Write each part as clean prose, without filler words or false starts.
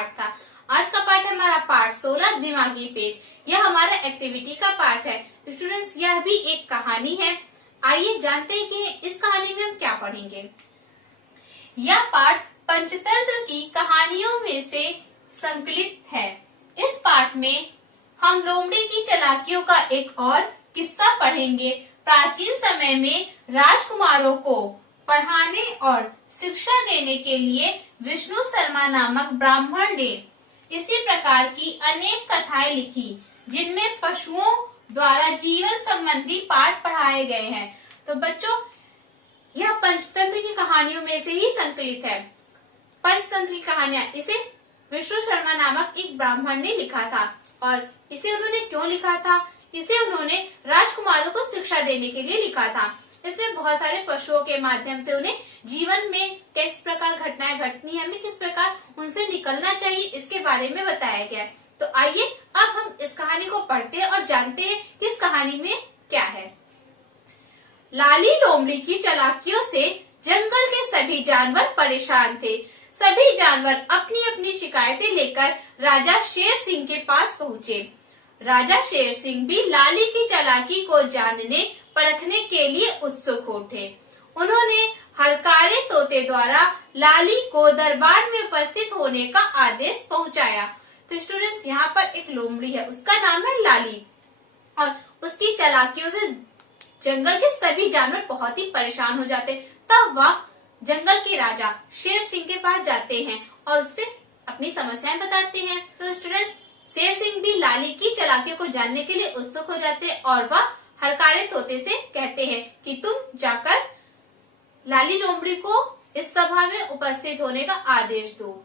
पाठ था। आज का पाठ है हमारा पाठ 16 दिमागी पेज। यह हमारा एक्टिविटी का पाठ है। स्टूडेंट्स, यह भी एक कहानी है। आइए जानते हैं कि इस कहानी में हम क्या पढ़ेंगे। यह पाठ पंचतंत्र की कहानियों में से संकलित है। इस पाठ में हम लोमड़ी की चालाकियों का एक और किस्सा पढ़ेंगे। प्राचीन समय में राजकुमारों को पढ़ाने और शिक्षा देने के लिए विष्णु शर्मा नामक ब्राह्मण ने इसी प्रकार की अनेक कथाएं लिखी, जिनमें पशुओं द्वारा जीवन संबंधी पाठ पढ़ाए गए हैं। तो बच्चों, यह पंचतंत्र की कहानियों में से ही संकलित है। पंचतंत्र की कहानियां इसे विष्णु शर्मा नामक एक ब्राह्मण ने लिखा था। और इसे उन्होंने क्यों लिखा था? इसे उन्होंने राजकुमारों को शिक्षा देने के लिए लिखा था। इसमें बहुत सारे पशुओं के माध्यम से उन्हें जीवन में किस प्रकार घटनाएं घटनी है, हमें किस प्रकार उनसे निकलना चाहिए, इसके बारे में बताया गया है। तो आइए अब हम इस कहानी को पढ़ते हैं और जानते हैं कि इस कहानी में क्या है। लाली लोमड़ी की चालाकियों से जंगल के सभी जानवर परेशान थे। सभी जानवर अपनी अपनी शिकायतें लेकर राजा शेर सिंह के पास पहुँचे। राजा शेर सिंह भी लाली की चालाकी को जानने परखने के लिए उत्सुक उठे। उन्होंने हरकारे तोते द्वारा लाली को दरबार में उपस्थित होने का आदेश पहुंचाया। तो स्टूडेंट्स, यहाँ पर एक लोमड़ी है, उसका नाम है लाली, और उसकी चालाकियों से जंगल के सभी जानवर बहुत ही परेशान हो जाते। तब वह जंगल के राजा शेर सिंह के पास जाते हैं और उससे अपनी समस्याएं बताते हैं। तो स्टूडेंट्स, शेर सिंह भी लाली की चालाकियों को जानने के लिए उत्सुक हो जाते हैं और वह हरकारे तोते से कहते हैं कि तुम जाकर लाली लोमड़ी को इस सभा में उपस्थित होने का आदेश दो।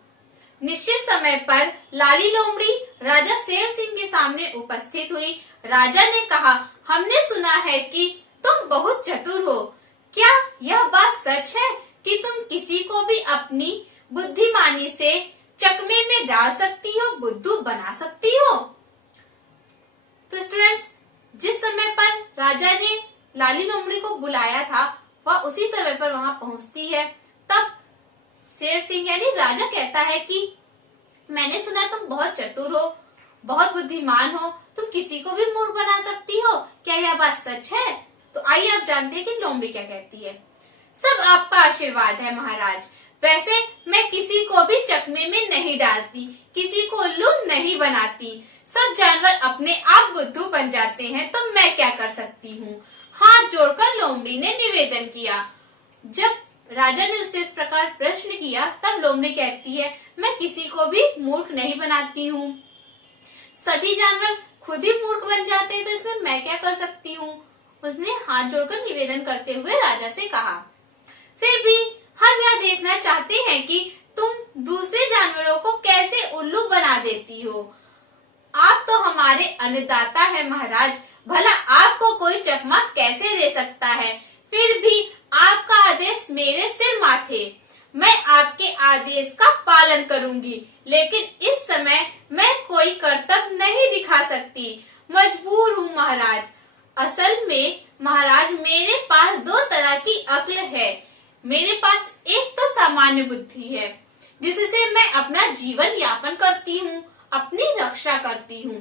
निश्चित समय पर लाली लोमड़ी राजा शेर सिंह के सामने उपस्थित हुई। राजा ने कहा, हमने सुना है कि तुम बहुत चतुर हो। क्या यह बात सच है कि तुम किसी को भी अपनी बुद्धिमानी से चकमे में डाल सकती हो, बुद्धू बना सकती हो? तो स्टूडेंट्स, जिस समय पर राजा ने लाली लोमड़ी को बुलाया था, वह उसी समय पर वहां पहुंचती है। तब शेर सिंह यानी राजा कहता है कि मैंने सुना तुम बहुत चतुर हो, बहुत बुद्धिमान हो, तुम किसी को भी मूर्ख बना सकती हो। क्या यह बात सच है? तो आइए आप जानते हैं कि लोमड़ी क्या कहती है। सब आपका आशीर्वाद है महाराज। वैसे मैं किसी को भी चकमे में नहीं डालती, किसी को उल्लू नहीं बनाती। सब जानवर अपने आप बुद्धू बन जाते हैं, तो मैं क्या कर सकती हूँ? हाथ जोड़कर लोमड़ी ने निवेदन किया। जब राजा ने उससे इस प्रकार प्रश्न किया, तब लोमड़ी कहती है, मैं किसी को भी मूर्ख नहीं बनाती हूँ। सभी जानवर खुद ही मूर्ख बन जाते हैं, तो इसमें मैं क्या कर सकती हूँ? उसने हाथ जोड़कर निवेदन करते हुए राजा से कहा। फिर भी हम यह देखना चाहते हैं कि तुम दूसरे जानवरों को कैसे उल्लू बना देती हो। आप तो हमारे अन्नदाता हैं महाराज, भला आपको कोई चकमा कैसे दे सकता है? फिर भी आपका आदेश मेरे सिर माथे। मैं आपके आदेश का पालन करूंगी, लेकिन इस समय मैं कोई कर्तव्य नहीं दिखा सकती, मजबूर हूँ महाराज। असल में महाराज, मेरे पास दो तरह की अक्ल है। मेरे पास एक तो सामान्य बुद्धि है, जिससे मैं अपना जीवन यापन करती हूँ, अपनी रक्षा करती हूँ।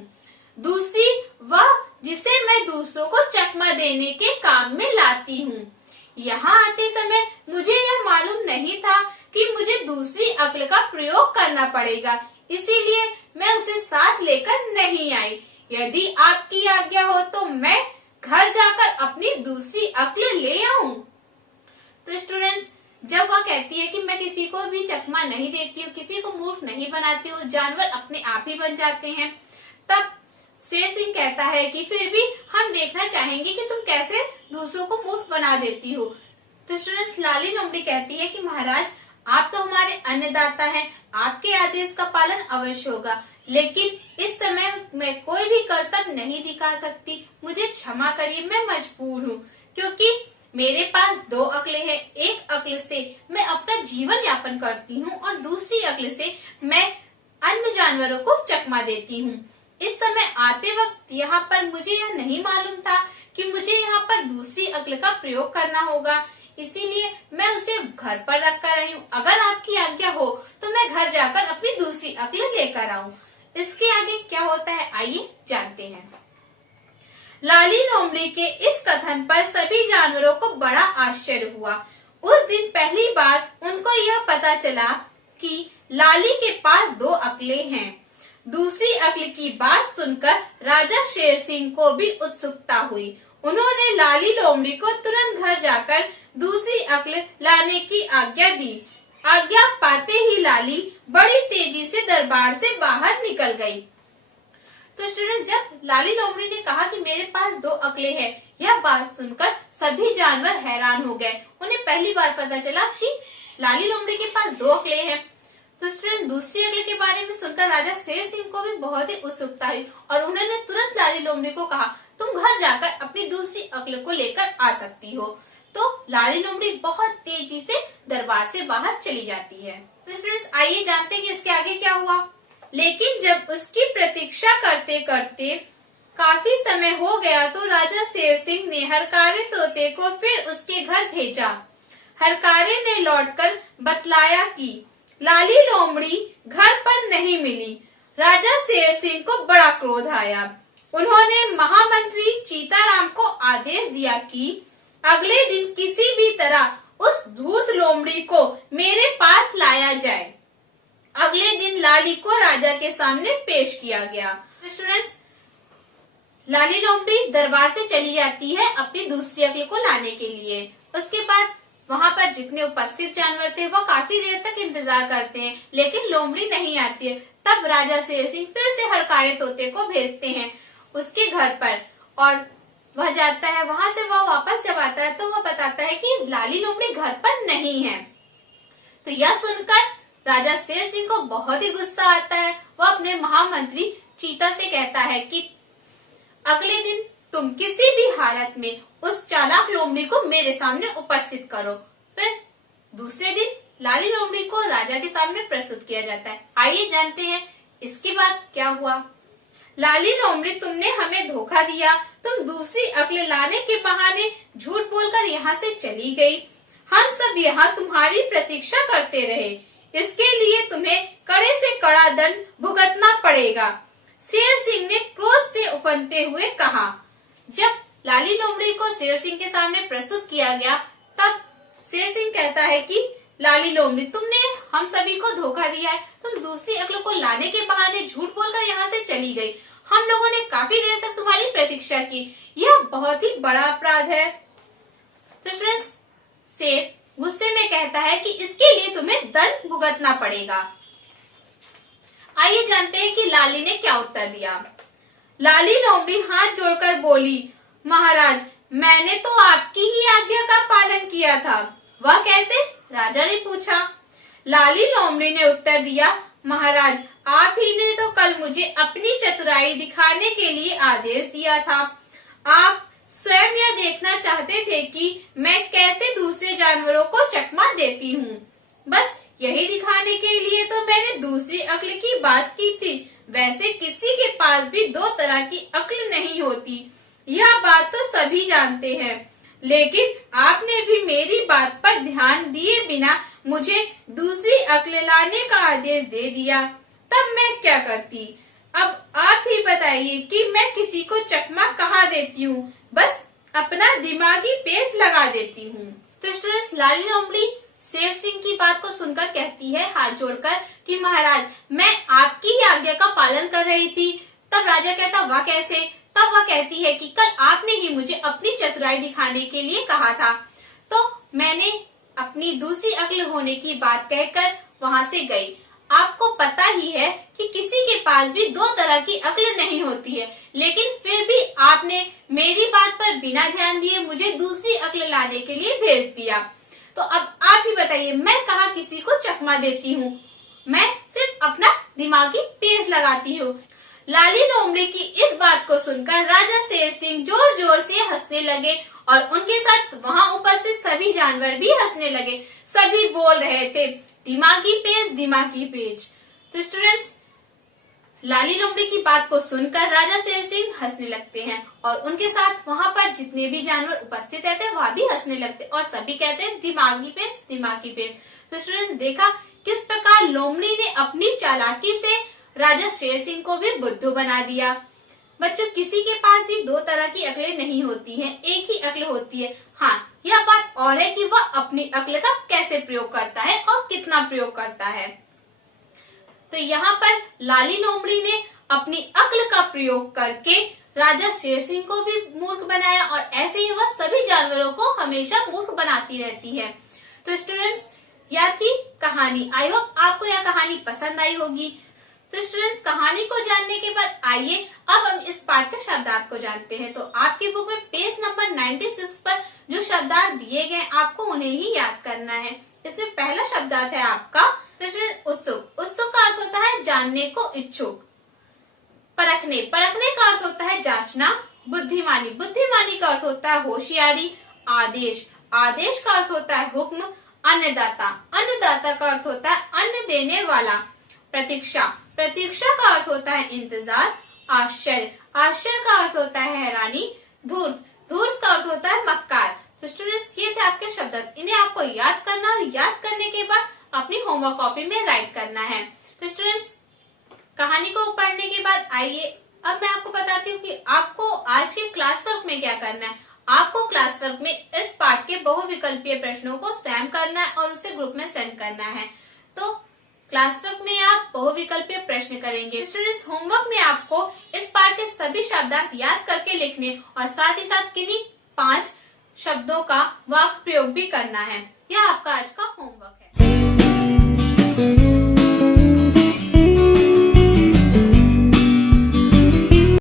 दूसरी वह जिसे मैं दूसरों को चकमा देने के काम में लाती हूँ। यहाँ आते समय मुझे यह मालूम नहीं था कि मुझे दूसरी अक्ल का प्रयोग करना पड़ेगा, इसीलिए मैं उसे साथ लेकर नहीं आई। यदि आपकी आज्ञा हो तो मैं घर जाकर अपनी दूसरी अक्ल ले आऊं। तो स्टूडेंट्स, जब वह कहती है कि मैं किसी को भी चकमा नहीं देती हूँ, किसी को मूर्ख नहीं बनाती हूँ, जानवर अपने आप ही बन जाते हैं, तब शेर सिंह कहता है कि फिर भी हम देखना चाहेंगे कि तुम कैसे दूसरों को मूर्ख बना देती हो। तो स्टूडेंट्स, लाली लोमड़ी कहती है कि महाराज, आप तो हमारे अन्नदाता हैं, आपके आदेश का पालन अवश्य होगा, लेकिन इस समय मैं कोई भी कर्तव्य नहीं दिखा सकती। मुझे क्षमा करिए, मैं मजबूर हूँ, क्योंकि मेरे पास दो अक्लें हैं। एक अक्ल से मैं अपना जीवन यापन करती हूँ और दूसरी अक्ल से मैं अन्य जानवरों को चकमा देती हूँ। इस समय आते वक्त यहाँ पर मुझे यह नहीं मालूम था कि मुझे यहाँ पर दूसरी अक्ल का प्रयोग करना होगा, इसीलिए मैं उसे घर पर रख कर आई हूँ। अगर आपकी आज्ञा हो तो मैं घर जाकर अपनी दूसरी अक्ल लेकर आऊँ। इसके आगे क्या होता है, आइए जानते हैं। लाली लोमड़ी के इस कथन पर सभी जानवरों को बड़ा आश्चर्य हुआ। उस दिन पहली बार उनको यह पता चला कि लाली के पास दो अक्लें हैं। दूसरी अक्ल की बात सुनकर राजा शेर सिंह को भी उत्सुकता हुई। उन्होंने लाली लोमड़ी को तुरंत घर जाकर दूसरी अक्ल लाने की आज्ञा दी। आज्ञा पाते ही लाली बड़ी तेजी से दरबार से बाहर निकल गई। तो स्टूडेंट, जब लाली लोमड़ी ने कहा कि मेरे पास दो अक्लें हैं, यह बात सुनकर सभी जानवर हैरान हो गए। उन्हें पहली बार पता चला कि लाली लोमड़ी के पास दो अक्लें हैं। तो स्टूडेंट, दूसरी अक्ल के बारे में सुनकर राजा शेर सिंह को भी बहुत ही उत्सुकता हुई और उन्होंने तुरंत लाली लोमड़ी को कहा, तुम घर जाकर अपनी दूसरी अक्ल को लेकर आ सकती हो। तो लाली लोमड़ी बहुत तेजी से दरबार से बाहर चली जाती है। तो स्टूडेंट्स, आइए जानते हैं कि इसके आगे क्या हुआ। लेकिन जब उसकी प्रतीक्षा करते करते काफी समय हो गया तो राजा शेर सिंह ने हरकारे तोते को फिर उसके घर भेजा। हरकारे ने लौटकर बतलाया कि लाली लोमड़ी घर पर नहीं मिली। राजा शेर सिंह को बड़ा क्रोध आया। उन्होंने महामंत्री चीताराम को आदेश दिया कि अगले दिन किसी भी तरह उस धूर्त लोमड़ी को मेरे पास लाया जाए। अगले दिन लाली को राजा के सामने पेश किया गया। तो स्टूडेंट्स, लाली लोमड़ी दरबार से चली जाती है अपनी दूसरी अक्ल को लाने के लिए। उसके बाद वहाँ पर जितने उपस्थित जानवर थे वो काफी देर तक इंतजार करते हैं, लेकिन लोमड़ी नहीं आती है। तब राजा शेर सिंह फिर से हरकारे तोते को भेजते हैं उसके घर पर और वह जाता है। वहां से वह वापस जब आता है तो वह बताता है कि लाली लोमड़ी घर पर नहीं है। तो यह सुनकर राजा शेर सिंह को बहुत ही गुस्सा आता है। वह अपने महामंत्री चीता से कहता है कि अगले दिन तुम किसी भी हालत में उस चालाक लोमड़ी को मेरे सामने उपस्थित करो। फिर दूसरे दिन लाली लोमड़ी को राजा के सामने प्रस्तुत किया जाता है। आइए जानते हैं इसके बाद क्या हुआ। लाली लोमड़ी, तुमने हमें धोखा दिया। तुम दूसरी अक्ल लाने के बहाने झूठ बोलकर यहाँ से चली गई। हम सब यहाँ तुम्हारी प्रतीक्षा करते रहे। इसके लिए तुम्हें कड़े से कड़ा दंड भुगतना पड़ेगा। शेर सिंह ने क्रोध से उफनते हुए कहा। जब लाली लोमड़ी को शेर सिंह के सामने प्रस्तुत किया गया तब शेर सिंह कहता है कि लाली लोमड़ी, तुमने हम सभी को धोखा दिया है। तुम दूसरी अक्ल को लाने के बहाने झूठ बोलकर यहाँ से चली गई। हम लोगों ने काफी देर तक तुम्हारी प्रतीक्षा की। यह बहुत ही बड़ा अपराध है। तो स्टूडेंट्स, शेर गुस्से में कहता है कि इसके लिए तुम्हें दंड भुगतना पड़ेगा। आइए जानते हैं कि लाली ने क्या उत्तर दिया। लाली लोमड़ी हाथ जोड़कर बोली, महाराज, मैंने तो आपकी ही आज्ञा का पालन किया था। वह कैसे? राजा ने पूछा। लाली लोमड़ी ने उत्तर दिया, महाराज, आप ही ने तो कल मुझे अपनी चतुराई दिखाने के लिए आदेश दिया था। आप स्वयं यह देखना चाहते थे कि मैं कैसे दूसरे जानवरों को चकमा देती हूँ। बस यही दिखाने के लिए तो मैंने दूसरी अक्ल की बात की थी। वैसे किसी के पास भी दो तरह की अक्ल नहीं होती, यह बात तो सभी जानते हैं। लेकिन आपने भी मेरी बात पर ध्यान दिए बिना मुझे दूसरी अक्ल लाने का आदेश दे दिया। तब मैं क्या करती? अब आप ही बताइए कि मैं किसी को चकमा कहाँ देती हूँ? बस अपना दिमागी पेच लगा देती हूँ। तो स्टूडेंट्स, लाली लोमड़ी शेर सिंह की बात को सुनकर कहती है हाथ जोड़कर कि महाराज, मैं आपकी ही आज्ञा का पालन कर रही थी। तब राजा कहता, वह कैसे? तब वह कहती है कि कल आपने ही मुझे अपनी चतुराई दिखाने के लिए कहा था, तो मैंने अपनी दूसरी अक्ल होने की बात कहकर वहाँ से गई। आपको पता ही है कि किसी के पास भी दो तरह की अक्ल नहीं होती है, लेकिन फिर भी आपने मेरी बात पर बिना ध्यान दिए मुझे दूसरी अक्ल लाने के लिए भेज दिया। तो अब आप ही बताइए, मैं कहाँ किसी को चकमा देती हूँ? मैं सिर्फ अपना दिमागी पेच लगाती हूँ। लाली लोमड़ी की इस बात को सुनकर राजा शेर सिंह जोर जोर से हंसने लगे और उनके साथ वहाँ उपस्थित सभी जानवर भी हंसने लगे। सभी बोल रहे थे, दिमागी पेच, दिमागी पेच। तो स्टूडेंट्स, लाली लोमड़ी की बात को सुनकर राजा शेर सिंह हंसने लगते हैं और उनके साथ वहाँ पर जितने भी जानवर उपस्थित रहते हैं वह भी हंसने लगते हैं और सभी कहते हैं दिमागी पेश, दिमागी पेश। तो स्टूडेंट्स, देखा किस प्रकार लोमड़ी ने अपनी चालाकी से राजा शेर सिंह को भी बुद्धू बना दिया। बच्चों, किसी के पास भी दो तरह की अक्लें नहीं होती हैं, एक ही अक्ल होती है। हाँ, यह बात और है कि वह अपनी अक्ल का कैसे प्रयोग करता है और कितना प्रयोग करता है। तो यहाँ पर लाली लोमड़ी ने अपनी अक्ल का प्रयोग करके राजा शेर सिंह को भी मूर्ख बनाया और ऐसे ही वह सभी जानवरों को हमेशा मूर्ख बनाती रहती है। तो स्टूडेंट्स, यह थी कहानी। आई होप आपको यह कहानी पसंद आई होगी। तो स्टूडेंट्स, कहानी को जानने के बाद आइए अब हम इस पाठ के शब्दार्थ को जानते हैं। तो आपकी बुक में पेज नंबर 96 पर जो शब्दार्थ दिए गए आपको उन्हें ही याद करना है। इसमें पहला शब्दार्थ है आपका तो स्टूडेंट उत्सुक। उत्सुक का अर्थ होता है जानने को इच्छुक। परखने, परखने का अर्थ होता है जांचना। बुद्धिमानी, बुद्धिमानी का अर्थ होता है होशियारी। आदेश, आदेश का अर्थ होता है हुक्म। अन्नदाता, अन्नदाता का अर्थ होता है अन्न देने वाला। प्रतीक्षा, प्रतीक्षा का अर्थ होता है इंतजार। आश्चर्य, आश्चर्य का अर्थ होता है हैरानी। धूर्त, धूर्त का अर्थ होता है मक्कार। तो स्टूडेंट्स, ये थे आपके शब्द। इन्हें आपको याद करना और याद करने के बाद अपनी होमवर्क कॉपी में राइट करना है। तो स्टूडेंट्स, कहानी को पढ़ने के बाद आइए अब मैं आपको बताती हूँ कि आपको आज के क्लास वर्क में क्या करना है। आपको क्लास वर्क में इस पाठ के बहुविकल्पीय प्रश्नों को स्वयं करना है और उसे ग्रुप में सेंड करना है। तो क्लास वर्क में आप बहुविकल्पीय प्रश्न करेंगे। स्टूडेंट्स, होमवर्क में आपको इस पाठ के सभी शब्दार्थ याद करके लिखने और साथ ही साथ किन्हीं 5 शब्दों का वाक्य प्रयोग भी करना है। यह आपका आज का होमवर्क है।